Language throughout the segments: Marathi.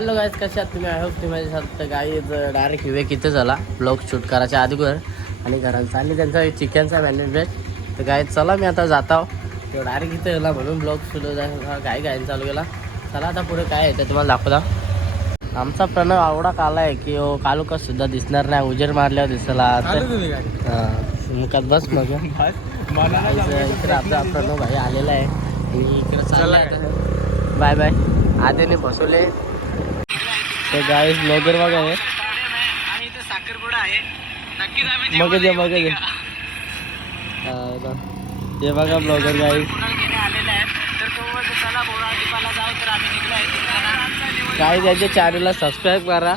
हॅलो गाईज कशा आहात तुम्ही? आय होप तुम्ही माझ्या साथ गाईज डायरेक्ट विवेक इथे झाला. ब्लॉग शूट करायच्या अगोदर आणि घरात चालली त्यांचा चिकनचा मॅनेजमेंट तर गाय चला मी आता जाता तो डायरेक्ट इथे गेला म्हणून ब्लॉग शूट गाय गायन चालू केला. चला आता पुढे काय आहे ते तुम्हाला दाखवता. आमचा प्रणव आवडा काला आहे की हो कालुका सुद्धा दिसणार नाही. उजेड मारल्यावर दिसला. मुखात बस मग. इकडे आपला प्रणव भाई आलेला आहे. आणि इकडे चालला बाय बाय. आधीने बसवले. ते गाईस ब्लॉगर बघा हे. आणि इथं साखरपुडा आहे. नक्कीच आम्ही मग जे मग जे हे बघा. ब्लॉगर तर तर आहे काय त्याच्या चॅनलला सबस्क्राईब करा.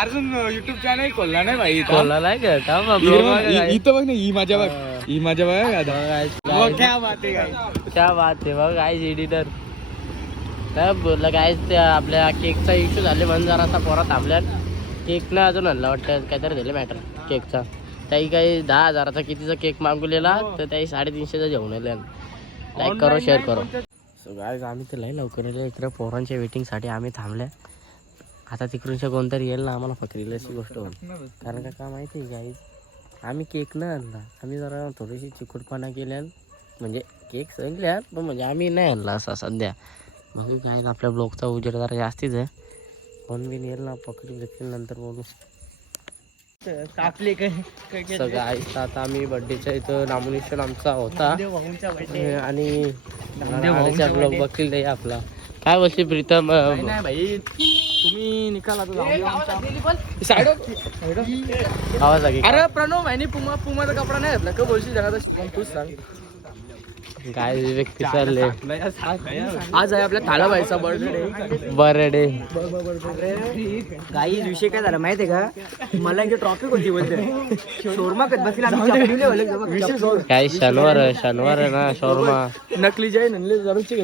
अर्जुन युट्यूब चॅनल खोलला नाही भाई. कोणाला नाही का. इथं बघ ना ही माझ्या बघ. हा. माझ्या बघ. क्या बात आहे. क्या बात आहे बघ गाईज एडिटर काय बोललं त्या आपल्या केकचा इश्यू झाले म्हणून जरा असा पोरा थांबल्या केकनं अजून आणला वाटतं काहीतरी दिलं मॅटर केकचा त्याही काही दहा हजाराचा कितीचा केक मागवलेला तर त्याही साडेतीनशेचा जेवण लाईक करो शेअर करो. सो गाईज आम्ही तर लई लवकर येलो इकडे पोरांच्या वेटिंगसाठी आम्ही थांबल्या. आता तिकडूनच्या कोणतरी येईल ना आम्हाला फकरीला अशी गोष्ट होईल कारण का का माहिती आहे गाईज आम्ही केक न आणला. आम्ही जरा थोडीशी चिकटपणा केल्या म्हणजे केक सांगल्या पण म्हणजे आम्ही नाही आणला असा सध्या. मग काय आपल्या ब्लॉकचा उजेड जरा जास्तीच आहे. फोन बिन येईल ना पकडी घेतली नंतर बोलू कापले सगळं आईचं आता आम्ही बड्डेच्या इथं नॉमिनेशन आमचा होता. आणि ब्लॉग बघतील ते आपला. काय बोलते प्रीतम? नाही भाई. तुम्ही निकाल आवाज आगे अरे प्रणव भाईनी पुमा पुमाचा कपडा नाही घातला. का बोलशील तूच सांग. काय विवेक पिसारले आज आहे आपल्या थाला भाईचा बर्थडे. बरडे काही विषय काय झाला माहितीये का? मला एक ट्रॉफिक होती बोलते. शोरमा कधी बसला? काय शनिवार आहे, शनिवार आहे ना शोरमा. नकली घालती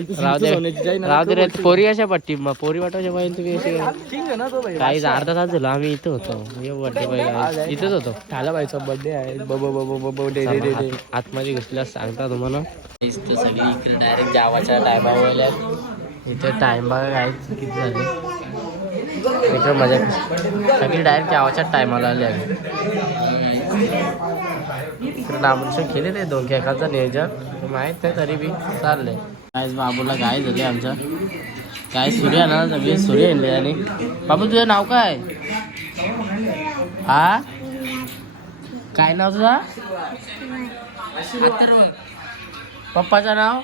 राहू दे. पोरी अशा पट्टी मग पोरी वाटायच्या पाहिजे तुम्ही अशी किंग आहे ना तो भाई काही अर्धा तास झाला आम्ही इथं होतो. बर्थडे पाहिजे इथंच होतो थाला भाईचा बर्थडे आहे ब ब ब ब ब डे डे डे डे आत- आतमध्ये घुसल्यास सांगता तुम्हाला इथं सगळी इकडे डायरेक्ट जावाच्या टायमावर आल्या इथे टाइम बघा काय किती झाले? इकडे मजा सगळी डायरेक्ट जावाच्या टायमाला आले आम्ही इकडे नामोनिशन केले ते दोन एकाचं नियोजन. माहीत नाही तरी बी चाललंय. कायच बाबूला काय झाले आमच्या. काय सूर्य ना सगळे सूर्य आणले आणि बाबू तुझं नाव काय? हा? काय नाव तुझा? पप्पाचं नाव?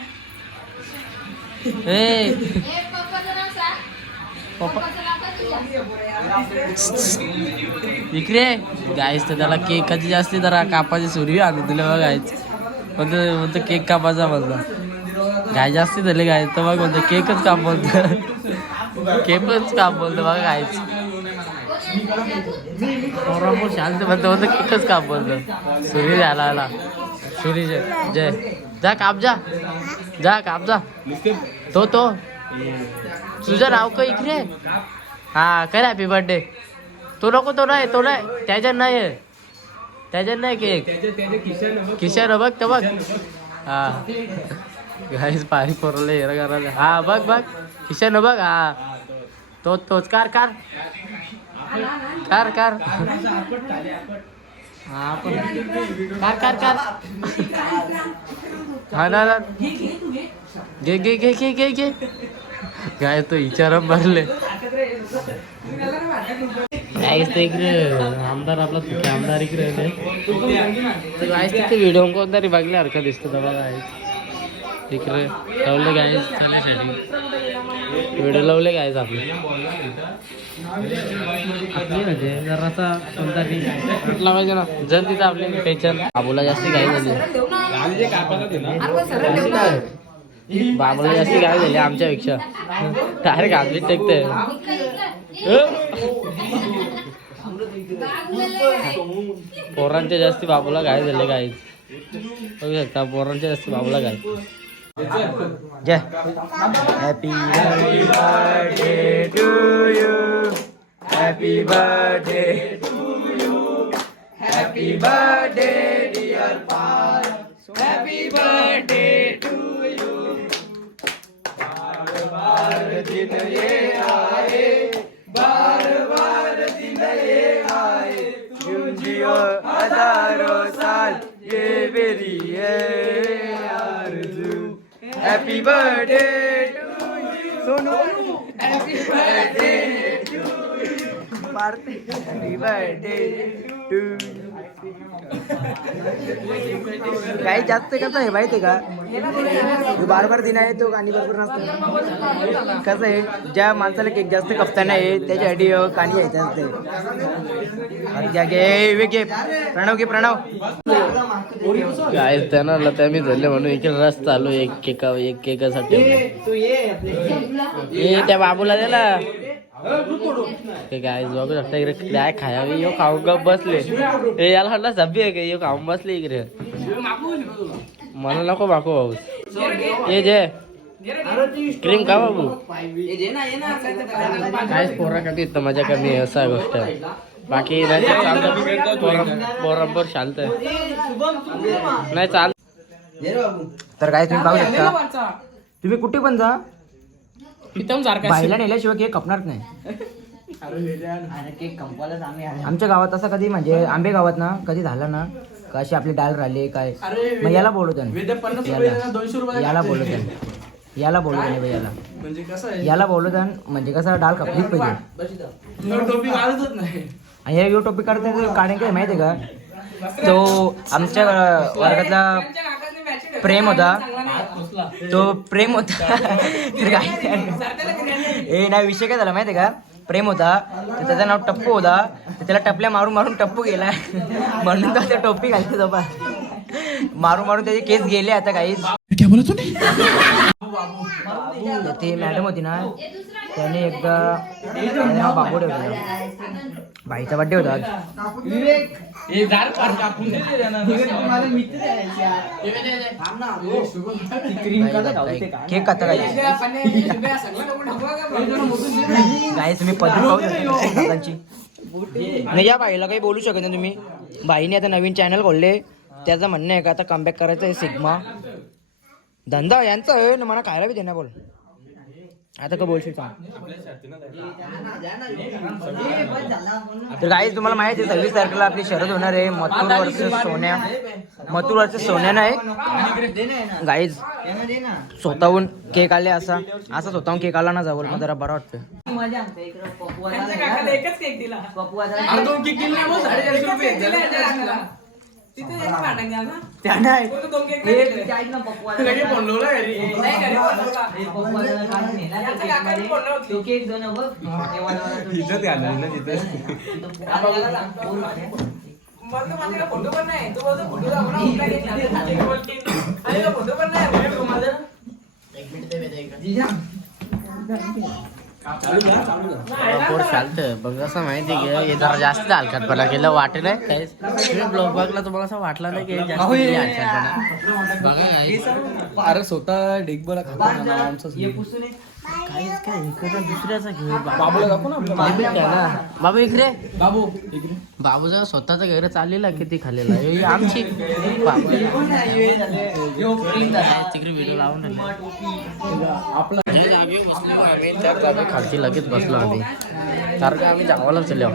हे पप्पा इकडे गायच तर त्याला केकाची जास्ती जरा कापाची सुरी आणून दिले बघ गायच म्हणतो म्हणतो केक कापायचा म्हणला. गाय जास्ती झाले गाय तर बघ म्हणतो केकच काप बोलतो केकच काप बोलतो बघ गायच शांत म्हणतो म्हणतो केकच काप बोलतो सुरी द्यायला आला सुरी जय जय. जा काप जा. जा काप जा. तो तो. तुझं नाव का इकडे? हा कर हॅपी बर्थडे तो नको तो नाही तो नाही. त्याच्यात नाही आहे. त्याच्यात नाही केक. किशन बघ तर बघ. हा. गाईस पाणी पोरले हेर करायला हा बघ बघ. किशन बघ. हा. तो तोच. Car car. Car car. हा पण कार कार कार. हा ना घे घे घे घे घे घे. काय तो विचार भरले गाईस ते इकडे आमदार आपला तुझे आमदार इकडे आहे ते गाईस तिथे व्हिडिओ कोणतरी बघल्यासारखं दिसतं तेव्हा गाईस इकडे लावले गाईस चालण्यासाठी व्हिडिओ लावले गाईस आपले. आपली म्हणजे जरासा ना. जर तिथं आपली टेन्शन बाबूला जास्त गाई झाली. बाबूला जास्ती गाय झाली आमच्यापेक्षा. डायरेक्ट आपली टेकते. पोरांच्या जास्ती बाबूला गाय झाले गाय बघू शकता पोरांच्या जास्ती बाबूला गाय जय happy birthday to you happy birthday to you happy birthday dear Paras happy birthday to you बार बार दिन ये आए बार बार दिन ये आए तुम जियो हज़ारों साल ये मेरी है happy birthday to Sonu happy birthday to party happy birthday to काही जास्त कसं आहे माहिती आहे का? जो बार बार दिन आहे तो कानी भरपूर नसतो कसं आहे ज्या माणसाला केक जास्त कपताना आहे त्याच्यासाठी कानी घ्यायचं असते. घे घे प्रणव घे प्रणव. काय त्यांना लता मी धरले म्हणून एक रस चालू एक केका एक केकासाठी ए त्या बाबूला दिला काय बघू शकता इकडे काय खायावी यो खाऊ गप बसले. ए याला हल्ला सभ्य आहे का? यो खाऊन बसले इकडे. मला नको बाको भाऊ. ये जे. क्रीम का बाबू काहीच पोरा कमी इथं मजा कमी आहे असा गोष्ट आहे. बाकी नाही तर चालतं शांत आहे नाही चाल तर काय तुम्ही पाहू शकता. तुम्ही कुठे पण जा. सारखा बाईला नेल्याशिवाय केक कपणार नाही. आमच्या गावात असं कधी म्हणजे आंबे गावात ना कधी झालं ना का अशी आपली डाळ राहिली काय? मग याला बोलवतो याला. याला बोलवतो याला बोलवतो नाही याला. म्हणजे कसं आहे? याला बोलवतो म्हणजे कसं डाळ कपलीच पाहिजे. टोपी घालतच नाही. आणि या यो टॉपिक काढता कारण काय माहिती आहे का? तो आमच्या वर्गातला प्रेम होता. तो प्रेम होता. तर काय? ए नाही विषय काय झाला माहिती आहे का? प्रेम होता. तर त्याचं नाव टप्पू होता. तर त्याला टपल्या मारून मारून टप्पू गेला. म्हणून तो त्या टोपी घालतो जोपा मारून मारून त्याचे केस गेले आता काही ती मॅडम होती ना त्याने एकदा बाबू ठेवलं बाईचा बड्डे होता आज. केक आता काय काय तुम्ही पद्धत पाहू शकता दादांची. नाही या बाईला काही बोलू शकत नाही तुम्ही. बाईने आता नवीन चॅनल खोलले. त्याचं म्हणणं आहे का? आता कमबॅक करायचं आहे सिग्मा. धंदा यांचा. आहे ना मला खायला बी देणार बोल. आता का बोलशील तर काही तुम्हाला माहिती आहे सव्वीस तारखेला आपली शरद होणार आहे. मथुर वर्सेस सोन्या मथुर वर्सेस सोन्या नाही. गाईज स्वतःहून केक आले असा. असा स्वतःहून केक आला ना जवळ मग जरा बरं वाटतं केक दिले. नाही मग साडेचारशे रुपये दिले. त्यानं आहे. लगे पोर चालत बघ असं माहिती की जरा जास्त हलकटपणा केलं वाटे नाही. काहीच तुम्ही ब्लॉग बघला तुम्हाला असं वाटलं नाही की जास्त केली हलकटपणा बघा. अरे स्वतः डेगबोला खाता आमचं काहीच काय इकडं दुसऱ्याचं घेऊ बाबूला दाखव ना आपल्या बाबू काय ना. बाबू इकडे? बाबू इकडे. बाबूचा स्वतःचा घर चाललेला किती खाल्लेला हे ही आमची बाबू तिकडे व्हिडिओ लावून आपला ज्या जागी बसलो आम्ही. त्या जागी खालची लगेच बसलो आम्ही. कारण का आम्ही जावाला चलो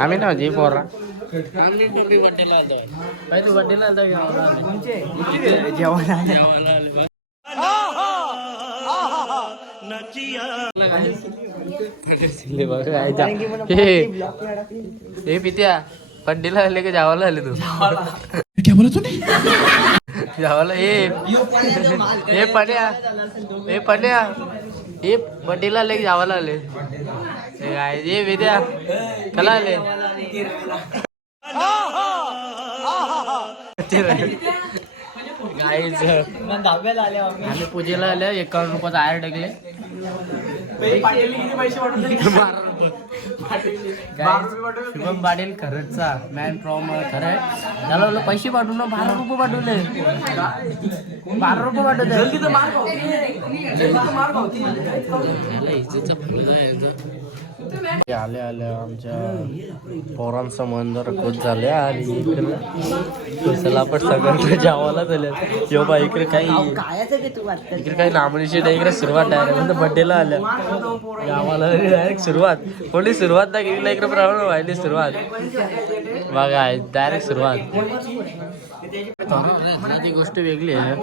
आम्ही ना जे पोरा. आम्ही टोपी बड्डेला आलो आले? जेवण आले बा. सिल्ले बघ काय जा. हे हे पित्या बड्डेला आले की जावाला आले तू. जावाला हे हे पण्या. हे पण्या. हे बड्डेला आले की जावाला आले. हे काय हे विद्या. कला आले गाईच. आम्ही. पूजेला आल्या एकावन्न रुपयाचा आयर टाकले. शुभम पाटील खरंचचा मॅन फ्रॉम खरं आहे. त्याला पैसे पाठवून ना बारा रुपये पाठवले. बारा रुपये वाटत आले आले आमच्या पोरांसमंदर मन जरा खुश झाले आणि इकडे पण सगळं जेवायला झाले जेव्हा बा इकडे काही इकडे काही नामणीची नाही इकडे सुरुवात डायरेक्ट म्हणजे बड्डेला आल्या. गावाला डायरेक्ट सुरुवात. कोणी सुरुवात नाही केली नाही इकडे प्रॉब्लेम व्हायली सुरुवात. बघा डायरेक्ट सुरुवात. ती गोष्ट वेगळी आहे.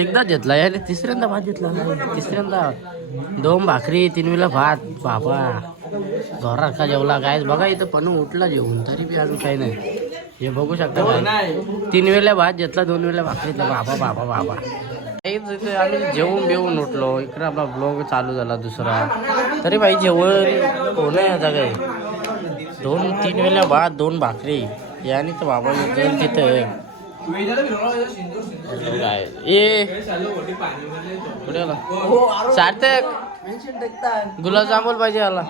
एकदा घेतला याने तिसऱ्यांदा भात घेतला तिसऱ्यांदा दोन भाकरी तीन वेळा भात. बाबा. जोरात का जेवला? काय बघा इथं पण उठला जेवून तरी बी अजून काही नाही. हे बघू शकता काय तीन वेळेला भात घेतला दोन वेळेला भाकरी घेतला बाबा बाबा बाबा. काहीच आम्ही जेवून बिवून उठलो. इकडे आपला ब्लॉग चालू झाला दुसरा. तरी भाई जेवण होणं आता काय दोन तीन वेळेला भात दोन भाकरी. याने तर बाबा जेवण तिथं काय ए कुठे सार्थक गुलाबजामुन पाहिजे याला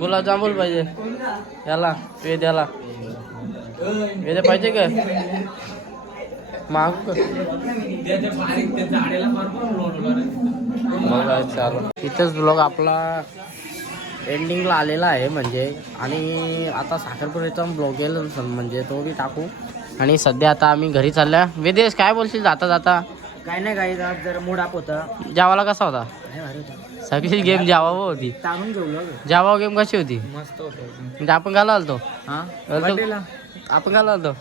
गुलाबजामुन पाहिजे याला वेद याला वेद पाहिजे का मागू का चालू इथंच ब्लॉग आपला एंडिंगला आलेला आहे म्हणजे आणि आता साखरपुड्याचा ब्लॉग येईल म्हणजे तो बी टाकू आणि सध्या आता आम्ही घरी चालल्या. विदेश काय बोलशील? जाता जाता. काय नाही काही आज जरा मूड अप होता. जावाला कसा होता? काय भारी होता. सगळी गेम जावा होती. ताणून घेऊ जावा गेम कशी होती? मस्त होतं म्हणजे आपण घाला आलतो. हा? आपण घाला आलतो.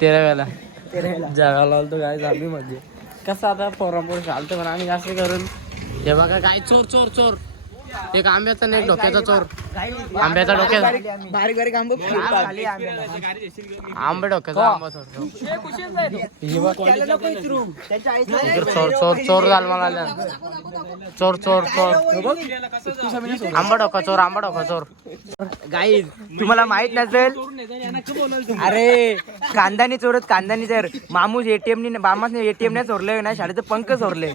तेरा वेळेला तेरा जगाला आलतो काय आम्ही म्हणजे. कसं आता पोरापोर चालतं पण आम्ही जास्त करून. हे बघा काय चोर चोर चोर. एक आंब्याचा एक डोक्याचा चोर. आंब्याचा डोक्याचा बारीक बारीक आंबे आंबे डोक्याचा आंबा चोर चोर चोर चोर झाल मला. चोर चोर चोर. आंबा डोका चोर आंबा डोका चोर. गाईज तुम्हाला माहीत नसेल अरे कांदानी चोरत कांदानी जर मामूस एटीएम नि मामास एटीएम नाही चोरले ना शाळेचं पंख चोरले.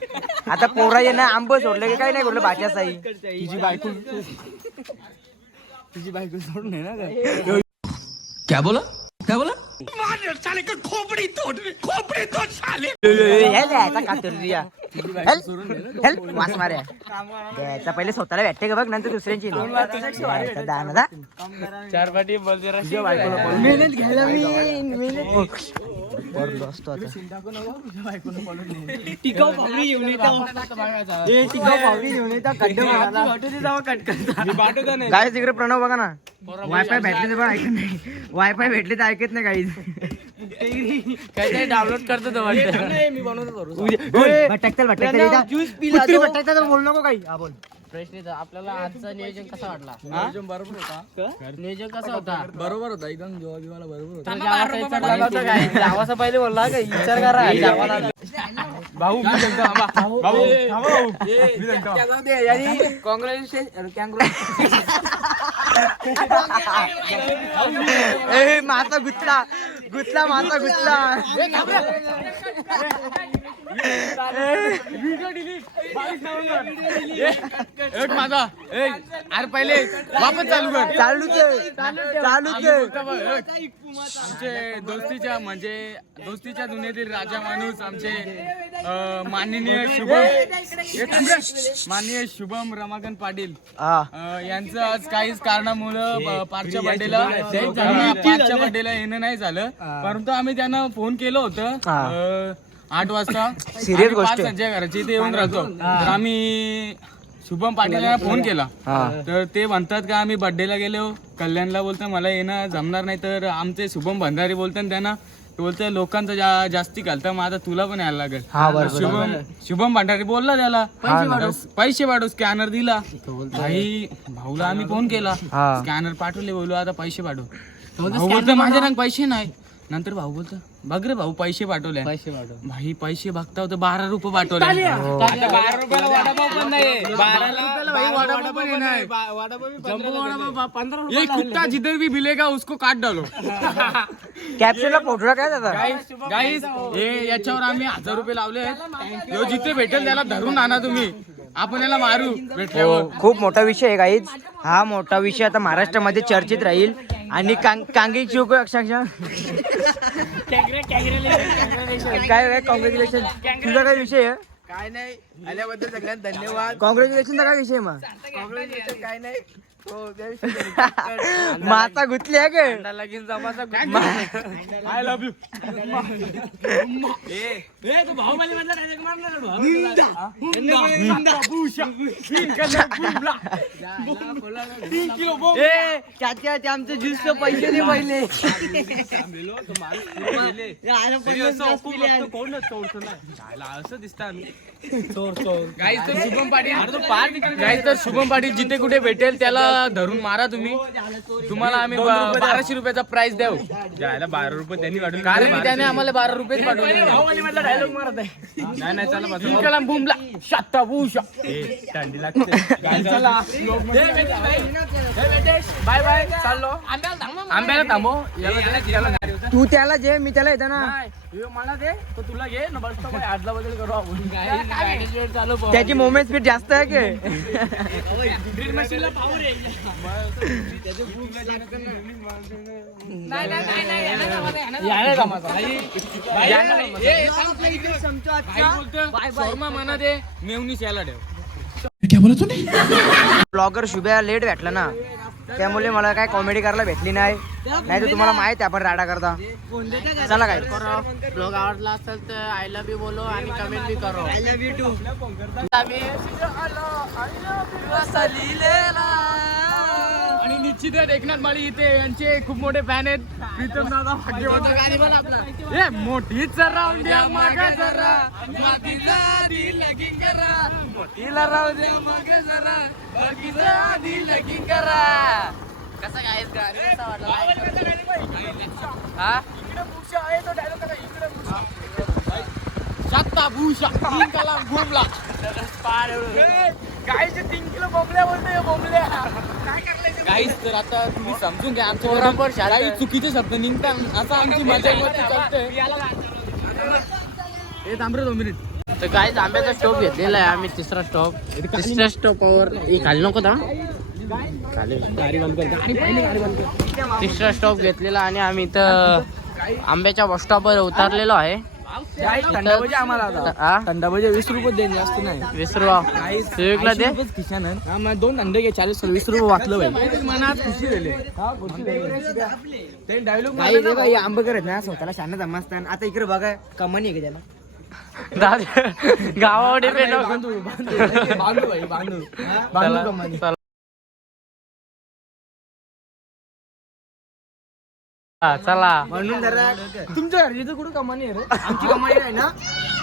आता पोरा ये ना आंब चोरले की काही नाही बोललं भाच्या साई बायको तिची बायको सोडून आहे ना क्या बोला क्या बोला वास मार्या द्यायचा पहिले स्वतःला भेटते का बघ नंतर दुसऱ्यांची. चार पाठी बोलते मेहनत घ्यायला मी मेहनत पडलो असतो आता. टिकाऊ पावरी घेऊन येतो. ए, टिकाऊ पावरी घेऊन येतो खड्डे मारायला. काय तिकडे प्रणव बघा ना. वायफाय भेटले तर ऐकत नाही. वायफाय भेटले तर ऐकत नाही काही काहीतरी डाउनलोड करतो तो ज्यूस पिला बोल नको काही. हा बोल. प्रश्न आपल्याला आजचा नियोजन कसा वाटला? नियोजन बरोबर होता. नियोजन कसा होता? बरोबर होता एकदम जेव्हा बिवाला बरोबर होता. जावाचा पहिले बोलला का विचार करा जावाला भाऊ आंबा. भाऊ ए माझा गुतला गुतला माझा गुतला. एक माझा. एक. अरे पहिले. वापस चालू कर. चालूच आहे, चालूच आहे. आमचे दोस्तीच्या म्हणजे दोस्तीच्या दुनियेतील राजा माणूस आमचे अं, माननीय शुभम. माननीय शुभम रमाकांत पाटील. हा. अं, यांचं आज काहीच कारणामुळं अं, पाचच्या बर्थडेला पाचच्या बर्थडेला येणं नाही झालं. परंतु आम्ही त्यांना फोन केलं होतं. हा. अं, आठ वाजता आम्ही गोष्ट. संजय घराची इथे येऊन राहतो. तर आम्ही शुभम पाटील यांना फोन केला. हा. तर ते म्हणतात का आम्ही बर्थडेला गेलो कल्याणला बोलतो मला येणं जमणार नाही. तर आमचे शुभम भंडारी बोलतात त्यांना ते बोलते लोकांचं जा, जास्ती घालतं मग आता तुला पण यायला लागेल. हा. शुभम शुभम भंडारी बोलला त्याला. तर पैसे पाठव स्कॅनर दिला. भाई भाऊला आम्ही फोन केला. हा. स्कॅनर पाठवले बोलू आता पैसे पाठव भाऊ बोलतो माझ्या रंग पैसे नाही. नंतर भाऊ बोलतो बघ रे भाऊ पैसे पाठवले. पैसे वाढव भाई पैसे बघता होते बारा रुपये पाठवले. आता बारा रुपयाला वडापाव पण नाही. बाराला बारा वडापाव पण नाही. पंधरा एक कुत्ता जिधर भी मिलेगा उसको काट डालो. कॅप्शनला फोटो काय दादा गाईस हे. याच्यावर आम्ही हजार रुपये लावले आहेत. ह्यो जिथे भेटेल त्याला धरून आणा तुम्ही. आपण याला मारू भेटल्यावर. खूप मोठा विषय आहे काहीच हा मोठा विषय आता महाराष्ट्रामध्ये चर्चेत राहील. आणि कांग कांगी चोक अक्षरशः. काय काय कॉंग्रॅच्युलेशन तुझा काय विषय आहे? काय नाही आल्याबद्दल सगळ्यांना धन्यवाद. कॉंग्रॅच्युलेशनचा काय विषय मग? काँग्रेस काय नाही. माता गुतली आहे का लगीन जमाचा आय लव्ह यू त्याच्या ते आमचे ज्यूसचे पैसे दे पहिले. असं दिसतं तर शुभम पाटील गाईस तर शुभम पाटील जिथे कुठे भेटेल त्याला धरून मारा तुम्ही. तुम्हाला आम्ही बाराशे रुपयाचा प्राइस देऊ. जायला बारा रुपये त्यांनी वाढून कारण त्याने आम्हाला बारा रुपयेच पाठवले डायलॉग मारत आहे. नाही नाही चला बस. बुमला. शात्ता बुशा थंडी लागते. चला. Bye bye. चाललो. आंब्याला थांबो याला दे, याला नाही. तू त्याला जे मी त्याला येतो ना. नाही, ह्यो मला दे तो तुला घे ना बस तो आदला बदल करू आपण. चालू त्याची मोमेंट स्पीड जास्त आहे की? शोरमा म्हणा दे मेवणी याला ठेव ब्लॉगर शुभ्या लेट भेटला ना. त्यामुळे मला काय कॉमेडी करायला भेटली नाही. नाही तर तुम्हाला माहीत आहे आपण राडा करता. चला काय ब्लॉग आवडला असेल तर आय लव्ह यू बोलो आणि कमेंट बी करो. आय लव्ह यू टू आणि निश्चितच एकनाथ माळी इथे यांचे खूप मोठे फॅन आहेत. प्रीतम दादा भाग्यवंत ए मोठी द्या मागा जरा. बाकीचा आधी लगीन करा. मोठीला राहू द्या मागा जरा. बाकीचा आधी लगीन करा. कसं काय? गाडी कसा वाटला? हा? साता भूषा तीन कला घुमला गाईचे तीन किलो बोंबल्या बोलते बोंबल्या. गाईस तर आता तुम्ही समजून घ्या आमच्या बरोबर शाळा. चुकीचे शब्द निघतात. आता आमची मजा चालते. हे थांब रे दोन मिनिट. तर काय आंब्याचा स्टॉप घेतलेला आहे आम्ही तिसरा स्टॉप तिसऱ्या स्टॉपवर हे खाली नको ना खाली गाडी बंद कर. गाडी पहिले गाडी बंद कर. तिसरा स्टॉप घेतलेला आणि आम्ही इथं आंब्याच्या बस स्टॉपवर उतरलेलो आहे. थंडा पाहिजे आम्हाला आता. हा थंडा पाहिजे वीस रुपये जास्त नाही. वीस रुपया सुविकला दे. खिशान. दोन थंडे घे चाळीस वीस रुपये मनात खुशी दिले ते डायलॉग काही जे काही आंब करत ना स्वतःला शांत जमासताना आता इकडे बघा कमानी आहे का त्याला? दादा गावावर डिपेंड बांधू बांधू. बांधू भाई बांधू. बांधू कमानी. चला. म्हणून जरा तुमच्या घरी तर कुठं कमानी आहे रे? आमची कमाई आहे ना.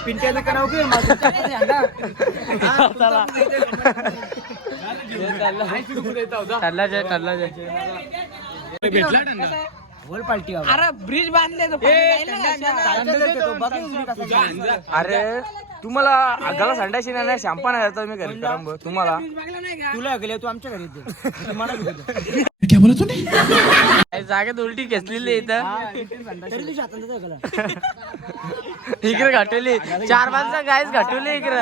पिंट्याचं कनाव की माझं टाकायचं अंडा. चला. ठरला जाय ठरला जाय. भेटला थंडा बोल पालटी बाबा. अरे ब्रिज बांधले अरे तुम्हाला आगाला संडाशी नाही शॅम्पा नाही मी घरी. बघ, तुम्हाला? तुला गेले तू आमच्या घरी येते. बी देतो. जागेत उलटी घेतलेली इथं तू? इकडे घाटवली चार माणसं गायच घाटवली इकडे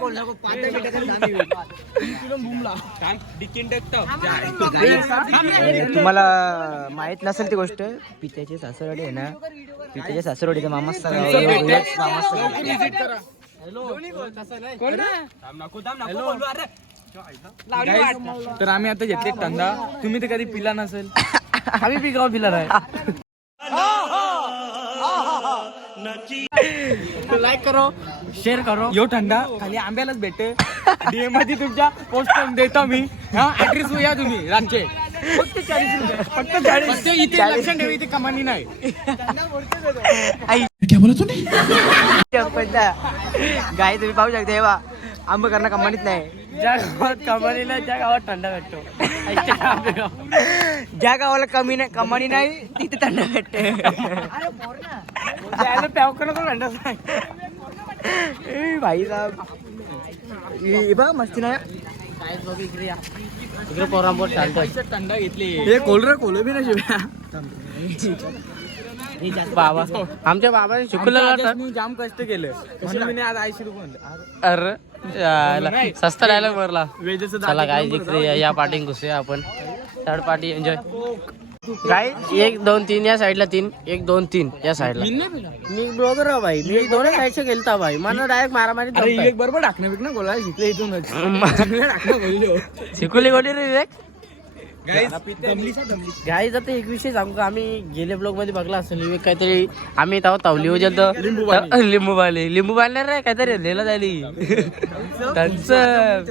बोल पाच. तुम्हाला माहीत नसेल ती गोष्ट पित्याचे सासरवाडी आहे ना पित्याच्या सासरवाडीचा मामाचा तर आम्ही आता घेतले थंडा तुम्ही तर कधी पिला नसेल. आम्ही गाव पिला नाही लाईक करो शेअर करो. यो थंडा खाली आंब्यालाच भेटे डीएममध्ये तुमच्या पोस्ट करून देतो मी. हा ऍड्रेस या तुम्ही रांचे. फक्त चाळीस रुपये. फक्त चाळीस. फक्त इथे लक्षण ठेवा इथे कमानी नाही. गाय तुम्ही पाहू शकता हे बा आंब करणं कमानीत नाही. ज्या गावात कमानी नाही त्या गावात थंडा भेटतो. ज्या गावाला कमी नाही कमानी नाही तिथे थंड भेटते. ए, भाई साहब. हे बघ मस्ती नाही. इकडे पोरांपोर चालतोय. थंडा घेतली हे कोलर कोल बी नाही शिव्या. बाबा. आमच्या बाबाने शिकवलं मी जाम कष्ट केलं. म्हणून मी आज ऐंशी रुपये म्हणले. अरे. सस्ता डायलॉग मारला वेजेचं चला काय इकडे या- या पार्टी घुसूया आपण. थर्ड पार्टी एन्जॉय काय एक दोन तीन या साईडला तीन. एक दोन तीन या साईडला मी ब्लॉगर आहे भाई. मी दोन्ही साईडचे गेलता भाई. मला डायरेक्ट मारामारी विवेक बरोबर टाकणं बिकणं बोला शिकले इथूनच. शिकले शिकवली कोणी रे विवेक. गाईज आता एक विषय सांगू का? आम्ही गेले ब्लॉगमध्ये बघला असेल विवेक काहीतरी आम्ही तेव्हा तवली होतो लिंबू लिंबू बाले लिंबू बाले रे काहीतरी लिहिलं जायली त्यांचं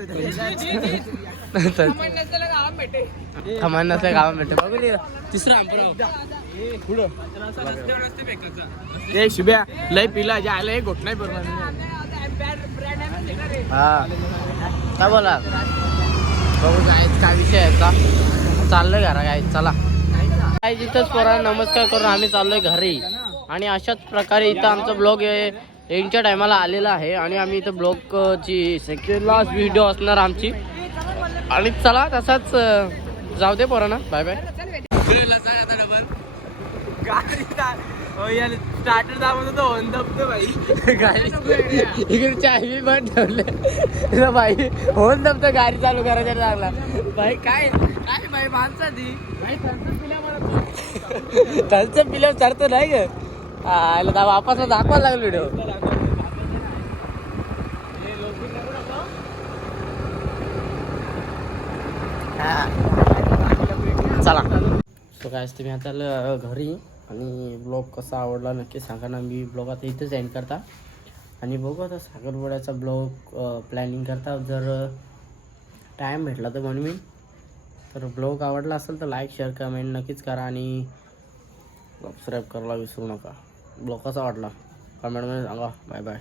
खमान नसल्या गावा भेटते बघू. तिसरं अंपराव ए शुभ्या लय पिला जायला एक घोट नाही बरोबर. हा. काय बोला बघू काय काय विषय आहे का? चाललोय घरा काय चला. काय इथंच पोरा नमस्कार करून आम्ही चाललोय घरी. आणि अशाच प्रकारे इथं आमचं ब्लॉग यांच्या टायमाला आलेला आहे. आणि आम्ही इथं ब्लॉगची सेकंड लास्ट व्हिडिओ असणार आमची. आणि चला तसाच जाऊ दे पोरा ना बाय बाय स्टार्टर दाबत होतो होऊन दबतो भाई. इकडे चाय पण ठेवले. बाई होऊन दमतं गाडी चालू करायच्या लागला बाई काय काय बाई माणसा ती. त्यांचं पिल्या चढतं नाही ग. आयला दा वापस दाखवायला लागलो व्हिडिओ. चला. सो काय तुम्ही आता घरी. आणि ब्लॉग कसा आवडला नक्की सांगा ना. मी ब्लॉग आता इथंच एंड करता. आणि बघू आता सागरवड्याचा ब्लॉग प्लॅनिंग करता. जर टाईम भेटला तर म्हणून मी. तर ब्लॉग आवडला असेल तर लाईक शेअर कमेंट नक्कीच करा आणि सबस्क्राईब करायला विसरू नका. ब्लॉग कसा वाटला? कमेंटमध्ये सांगा. Bye bye